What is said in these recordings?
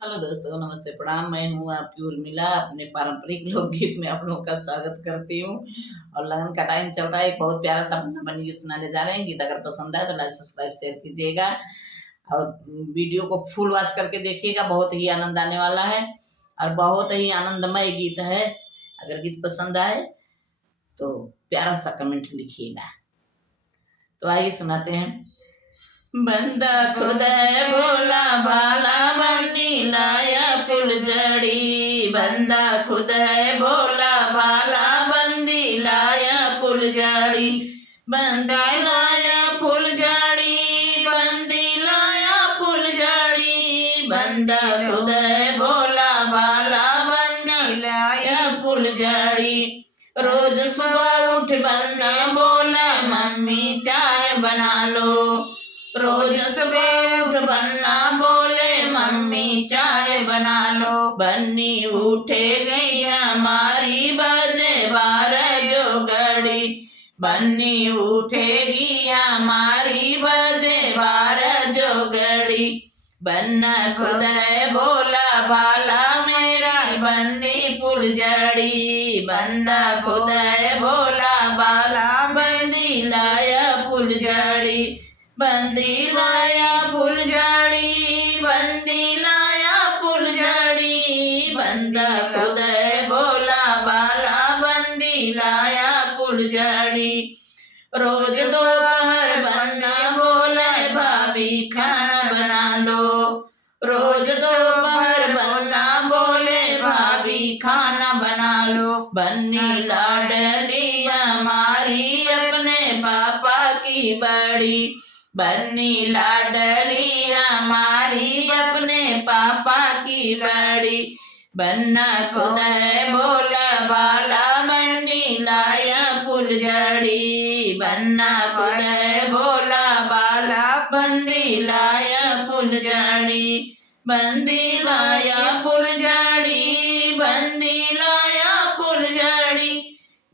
Hello दोस्तों, नमस्ते, प्रणाम। मैं हूँ आपकी उर्मिला। अपने पारंपरिक लोकगीत में आप लोगों का स्वागत करती हूँ। और लगन का टाइम चल रहा है। एक बहुत प्यारा सा बनी गीत सुनाने जा रहे हैं। गीत अगर पसंद आए तो लाइक सब्सक्राइब शेयर कीजिएगा और वीडियो को फुल वॉच करके देखिएगा। बहुत ही आनंद आने वाला है और बहुत ही आनंदमय गीत है। अगर गीत पसंद आए तो प्यारा सा कमेंट लिखिएगा। तो आइए सुनाते हैं। बंदा खुद है भोला भाला बनी लाया फुलझड़ी। बंदा खुद है भोला भाला बंदी लाया फुलझड़ी। बंदा लाया फुलझड़ी बंदी लाया फुलझड़ी। बंदा खुद है भोला भाला बंदी लाया फुलझड़ी। रोज सुबह उठ बन्ना बोला मम्मी चाय बना लो। रोज सुबह उठ बन्ना बोले मम्मी चाय बना लो। बन्नी उठे गई हमारी बजे 12 जो घड़ी। बन्नी उठेगी हमारी बजे 12 जो घड़ी। बन्ना खुद है भोला भाला मेरा बन्नी फुलझड़ी। बंदा खुद है भोला भाला बंदी लाया फुलझड़ी। बंदी लाया फुलझड़ी बंदी लाया फुलझड़ी। बंदा खुद है भोला भाला बंदी लाया फुलझड़ी। रोज दोपहर बन्ना बोले भाभी खाना बना लो। रोज दोपहर बन्ना बोले भाभी खाना बना लो। बन्नी लाडली हमारी अपने पापा की बड़ी। बन्नी लाडली हमारी अपने पापा की बड़ी। बन्ना खुद है भोला भाला बंदी लाया फुलझड़ी। बन्ना खुद है भोला भाला बंदी लाया फुलझड़ी। बंदी लाया फुलझड़ी बंदी लाया फुलझड़ी।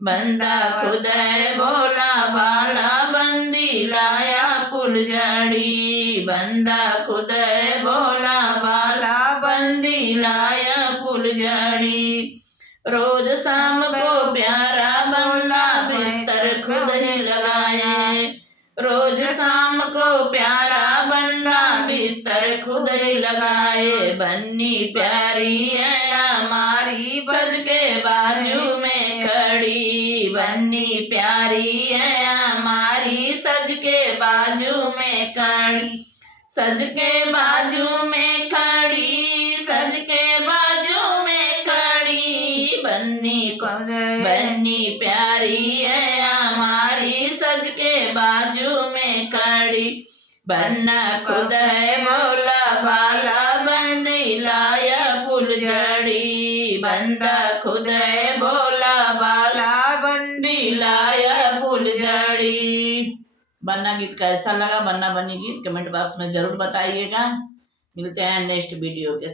बंदा खुद है भोला भाला बंदी लाया फुलझड़ी। बंदा खुद है भोला भाला बंदी लाया फुलझड़ी। रोज शाम को प्यारा बंदा बिस्तर खुद ही लगाए। रोज शाम को प्यारा बंदा बिस्तर खुद ही लगाए। बन्नी प्यारी है हमारी सज के बाजू में खड़ी। बन्नी प्यारी है हमारी सज के बाजू में खड़ी। सज के बाजू में खड़ी सज के बाजू में खड़ी। बन्नी प्यारी है हमारी सज के बाजू में खड़ी। बन्ना खुद है भोला भाला बंदी लाया फुलझड़ी। बंदा खुद है भोला भाला बंदी लाया फुलझड़ी। बन्ना गीत कैसा लगा, बन्ना बनी गीत कमेंट बॉक्स में जरूर बताइएगा। मिलते हैं नेक्स्ट वीडियो के साथ।